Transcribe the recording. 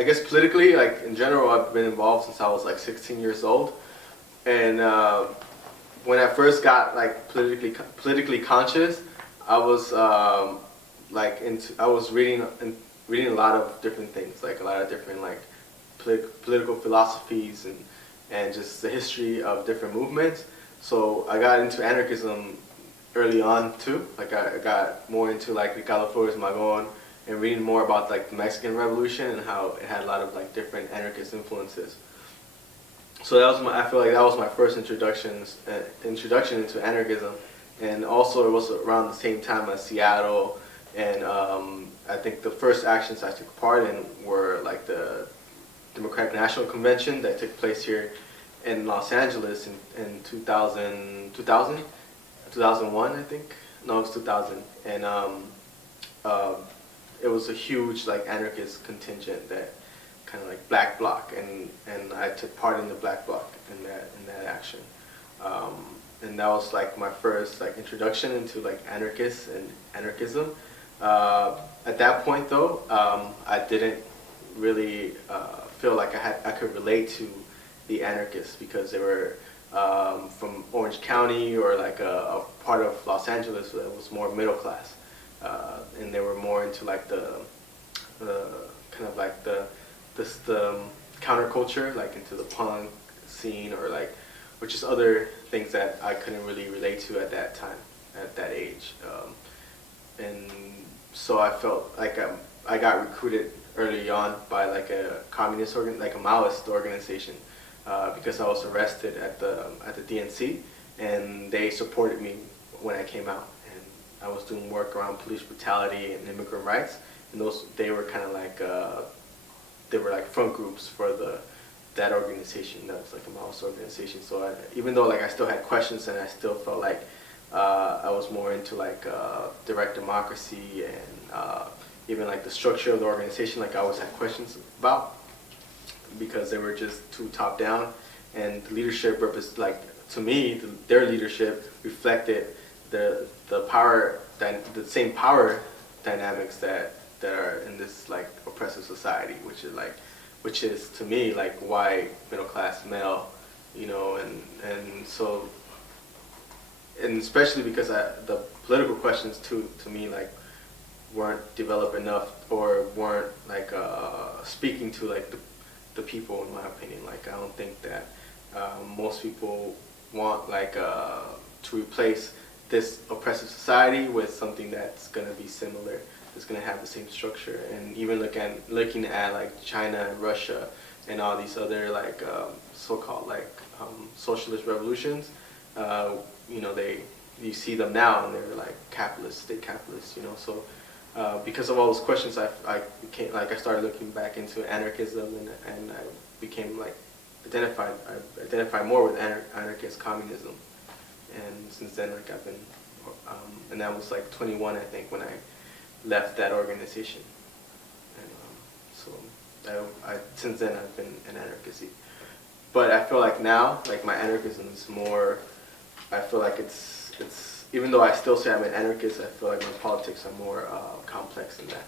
I guess politically, like in general, I've been involved since I was like 16 years old, and when I first got like politically conscious, I was I was reading a lot of different things, like a lot of different like political philosophies and just the history of different movements. So I got into anarchism early on too. Like I got more into like the galore and reading more about like the Mexican Revolution and how it had a lot of like different anarchist influences. So that was I feel like that was my first introduction into anarchism, and also it was around the same time as Seattle, and I think the first actions I took part in were like the Democratic National Convention that took place here in Los Angeles in 2001, I think. No, it was 2000, and it was a huge like anarchist contingent that kind of like black bloc, and I took part in the black bloc in that action, and that was like my first like introduction into like anarchists and anarchism. At that point though, I didn't really feel like I could relate to the anarchists because they were from Orange County or like a part of Los Angeles that was more middle class, and they were more into like the kind of like the counterculture, like into the punk scene or just other things that I couldn't really relate to at that time, at that age, and so I felt like I got recruited early on by like a like a Maoist organization, because I was arrested at the DNC, and they supported me when I came out, and I was doing work around police brutality and immigrant rights, and they were kind of like they were like front groups for that organization. That was like a Maoist organization. So even though like I still had questions, and I still felt like I was more into like direct democracy and even like the structure of the organization, like I always had questions about, because they were just too top down, and the leadership to me, their leadership reflected the same power dynamics that are in this like oppressive society, which is to me like white middle class male, and so, and especially because the political questions to me like weren't developed enough, or weren't like speaking to like the people, in my opinion. Like I don't think that most people want like to replace this oppressive society with something that's gonna be similar, that's gonna have the same structure. And even looking at like China and Russia and all these other like so-called like socialist revolutions, you see them now, and they're like state capitalists, so because of all those questions, I started looking back into anarchism, and I became like identified more with anarchist communism, and since then like I've been, and I was like 21 I think when I left that organization, and so I since then I've been an anarchist. But I feel like now like my anarchism is more, I feel like it's even though I still say I'm an anarchist, I feel like my politics are more complex than that.